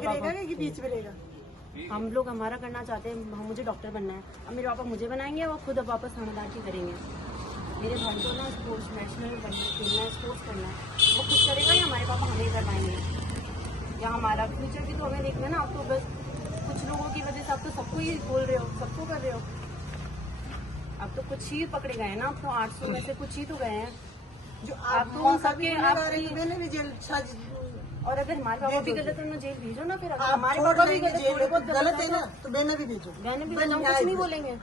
पापा कि बीच में रहेगा? हम लोग हमारा करना चाहते हैं, मुझे डॉक्टर बनना है। अब मेरे पापा मुझे बनाएंगे, वो खुद अब वापस खानादार की करेंगे। मेरे भाई को ना स्पोर्ट्स नेशनल खेलना है, स्पोर्ट्स करना है, वो खुद करेगा या हमारे पापा हमें करवाएंगे? या हमारा फ्यूचर भी तो हमें देखना है ना। आप तो बस कुछ लोगों की वजह से आप तो सबको ही बोल रहे हो, सबको कर रहे हो। अब तो कुछ ही पकड़े गए हैं ना, अब तो 800 में से कुछ ही तो गए हैं जो आप तो सबके मैंने भी जेल और अगर हमारे पापा भी गलत है ना जेल भेजो ना। फिर हमारे पापा भी थोड़े बहुत गलत है ना तो मैंने भी भेजो, मैंने भी भेजा, कुछ नहीं बोलेंगे।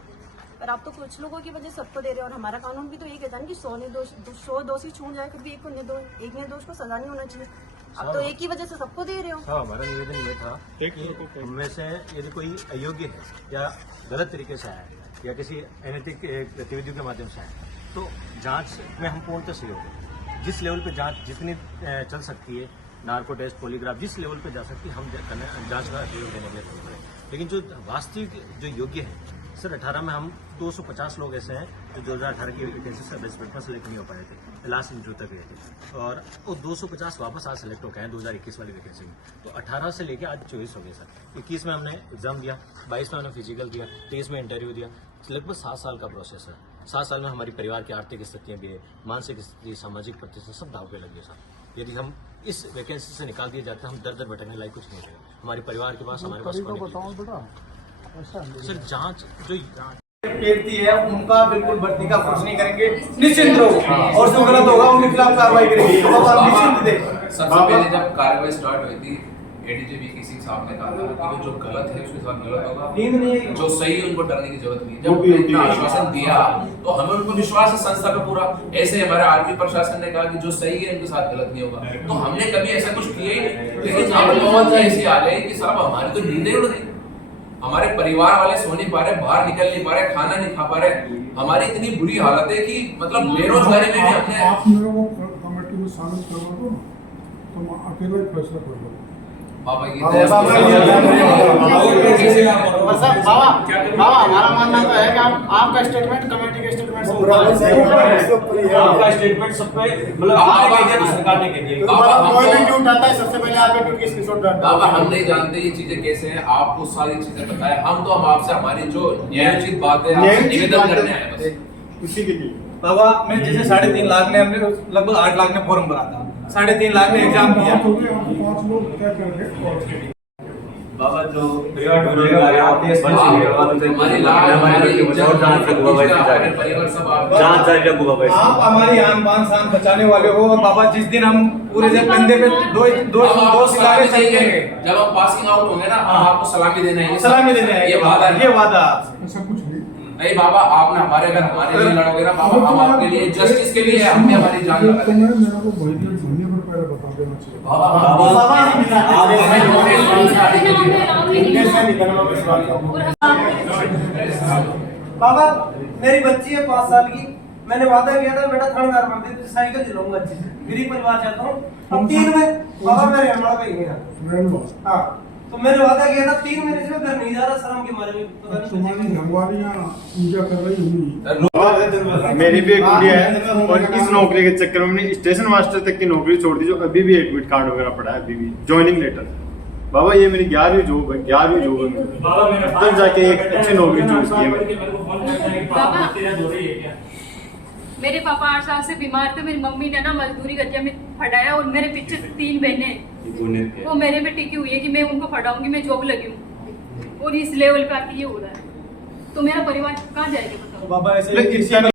पर आप तो कुछ लोगों की वजह सबको दे रहे हो। और हमारा कानून भी तो ये कहता है कि 100 दोषी छूट जाए, फिर भी एक निर्दोष को सजा नहीं होना चाहिए। अब तो एक ही वजह से सबको दे रहे हो। हमारा निवेदन ये था कि उनमें से यदि कोई अयोग्य है या गलत तरीके से आया है या किसी अनैतिक गतिविधियों के माध्यम से आया है तो जांच में हम पूर्णतः सहयोग हैं। जिस लेवल पे जांच जितनी चल सकती है, नार्को टेस्ट, पॉलीग्राफ, जिस लेवल पे जा सकती है हम जांच का सहयोग देने के लिए तत्पर हैं। लेकिन जो वास्तविक जो योग्य है सर, 18 में हम 250 लोग ऐसे हैं जो 2018 की वैकेंसी से बेस्ट में सेलेक्ट नहीं हो पाए थे, लास्ट इंटरव्यू तक गए थे और वो 250 वापस आज सेलेक्ट हो गए हैं 2021 वाली वैकेंसी में। तो 18 से लेकर आज 24 हो गए सर। 21 में हमने एग्जाम दिया, 22 में हमने फिजिकल दिया, 23 में इंटरव्यू दिया। लगभग 7 साल का प्रोसेस है। 7 साल में हमारी परिवार की आर्थिक स्थितियाँ भी है, मानसिक स्थिति, सामाजिक प्रतिष्ठा सब दाव पे लग गए सर। यदि हम इस वैकेंसी से निकाल दिए जाते हैं हम दर भटकने लायक कुछ नहीं रहेगा हमारे परिवार के पास, हमारे पास। सर जांच जो व्यक्ति है उनका बिल्कुल भर्ती का फोर्स नहीं करेंगे, निश्चिंत रहो और जो गलत होगा उनके खिलाफ कार्रवाई करेंगे। तो आप निश्चिंत थे। सबसे पहले जब कार्रवाई स्टार्ट हुई थी एडीजीपी किसी साहब ने कहा था कि जो गलत है उसके साथ गलत होगा, जो सही है उनको डरने की जरूरत नहीं। जब उन्होंने इतना आश्वासन दिया तो हमें उनको विश्वास है संस्था पे पूरा। ऐसे हमारे आर्मी प्रशासन ने कहा कि जो सही है उनके साथ गलत नहीं होगा, तो हमने कभी ऐसा कुछ किया ही नहीं। लेकिन अब बहुत ऐसी आ गई कि साहब हमारी तो नींदें उड़ रही, हमारे परिवार वाले सो नहीं पा रहे, बाहर निकल नहीं पा रहे, खाना नहीं खा पा रहे। हमारी इतनी बुरी हालत है कि मतलब बेरोजगारी में भी हमने आप मेरे को कमेटी में शामिल करवा दो ना, तो मैं अकेला ही फैसला कर लूँगा। बाबा ये बाबा हमारा मानना तो है कि आपका स्टेटमेंट कमेटी के स्टेटमेंट से आपका स्टेटमेंट सब पे मतलब आपने कह दिया सरकार ने कह दिया। कोई क्यों उठाता है सबसे पहले आपके ट्वीट की स्क्रीनशॉट डालता है। बाबा हम नहीं जानते ये चीजें कैसे हैं, आपको सारी चीजें पता है। हम तो हम आपसे हमारी जो न्यायोचित बात है आपसे निवेदन करने आए बस उसी के लिए। बाबा मैं जैसे 3.5 लाख ने हमने लगभग 8 लाख ने फॉर्म भरा था, 3.5 लाख ने एग्जाम दिया। 5 लोग तय करके बाबा जो परिवार हमारी आप हमारी आन बान शान बचाने वाले हो। और बाबा जिस दिन हम पूरे जब कंधे पे दो सिलारे चलेंगे, जब हम पासिंग आउट होंगे ना हम आपको सलामी देने आएंगे। सलामी देने आएंगे, ये वादा। ऐसा कुछ नहीं। नहीं बाबा आपने हमारे अगर हमारे लिए लड़ोगे ना बाबा, हम आपके लिए जस्टिस के लिए हम भी हमारी जान लगा देंगे। मेरे को महीने भर पहले बता देना चाहिए। बाबा मेरी बच्ची है 5 साल की, मैंने वादा किया था बेटा थानेदार बन दे, साइकिल दिलाऊंगा अच्छे से, गरीब परिवार चाहता हूँ। अब 3 में बाबा मेरे हमारा भाई गया। हाँ तो मैंने वादा किया था 3 महीने से घर नहीं जा रहा शर्म के मारे में, पता नहीं तुम्हारी घरवालियाँ पूजा कर रही होंगी। मेरी भी एक गुड़िया है और इस नौकरी के चक्कर में मैंने स्टेशन मास्टर तक की नौकरी छोड़ दी, जो अभी भी एडमिट कार्ड वगैरह पड़ा है, अभी भी ज्वाइनिंग लेटर। बाबा ये मेरी 11वीं जॉब है, 11वीं जॉब है, तब जाके एक अच्छी नौकरी चूज की है। मेरे पापा 8 साल से बीमार थे, मेरी मम्मी ने ना मजदूरी करके हमें पढ़ाया और मेरे पीछे 3 बहनें हैं, वो मेरे पे टिकी हुई है कि मैं उनको पढ़ाऊंगी, मैं जॉब लगी हूँ और इस लेवल पे आके ये हो रहा है, तो मेरा परिवार कहाँ जाएगा बताओ। बाबा ऐसे